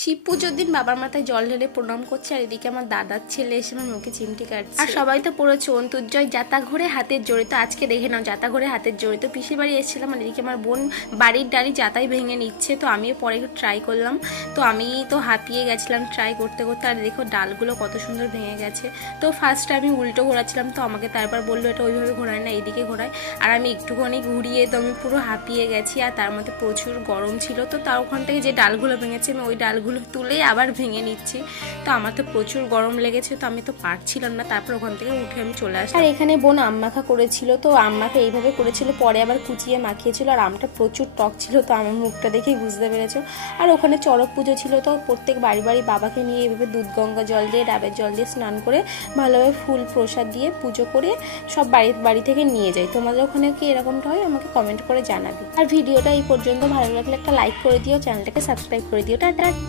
শিব পুজোর দিন বাবার মাথায় জল ঢেলে প্রণাম করছে, আর এদিকে আমার দাদার ছেলে এসে আমার মুখে চিমটি কাটছে। আর সবাই তো পড়েছে অন্তুর্জয় যাতা ঘুরে হাতের জড়িত। আজকে দেখে নাও যাতা ঘুরে হাতের জড়িত। পিসির বাড়ি এসেছিলাম, আর এদিকে আমার বোন বাড়ির ডালি যাতাই ভেঙে নিচ্ছে। তো আমিও পরে একটু ট্রাই করলাম, তো আমি তো হাঁপিয়ে গেছিলাম ট্রাই করতে করতে। আর দেখো ডালগুলো কত সুন্দর ভেঙে গেছে। তো ফার্স্টে আমি উল্টো ঘোরাচ্ছিলাম, তো আমাকে তারপর বললো এটা ওইভাবে ঘোরায় না, এইদিকে ঘোরায়। আর আমি একটুখানি ঘুরিয়ে তো আমি পুরো হাঁপিয়ে গেছি। আর তার মধ্যে প্রচুর গরম ছিল, তো তার ওখান থেকে যে ডালগুলো ভেঙেছে আমি ওই ডালগুলো তুলেই আবার ভেঙে নিচ্ছি। তো আমার তো প্রচুর গরম লেগেছে, তো আমি তো পারছিলাম না। তারপর ওখান থেকে উঠে আমি চলে আসলাম। আর এখানে বোন আম মাখা করেছিল, তো আম মাখা এইভাবে করেছিল, পরে আবার কুচিয়ে মাখিয়েছিল। আর আমটা প্রচুর টক ছিল, তো আমার মুখটা দেখেই বুঝতে পেরেছো। আর ওখানে চড়ক পুজো ছিল, তো প্রত্যেক বাড়ি বাড়ি বাবাকে নিয়ে এভাবে দুধ গঙ্গা জল দিয়ে ডাবের জল দিয়ে স্নান করে ভালোভাবে ফুল প্রসাদ দিয়ে পুজো করে সব বাড়ি থেকে নিয়ে যায়। তোমাদের ওখানে কি এরকমটা হয়? আমাকে কমেন্ট করে জানাবে। আর ভিডিওটা এই পর্যন্ত ভালো লাগলে একটা লাইক করে দিও, চ্যানেলটাকে সাবস্ক্রাইব করে দিও। টাটা।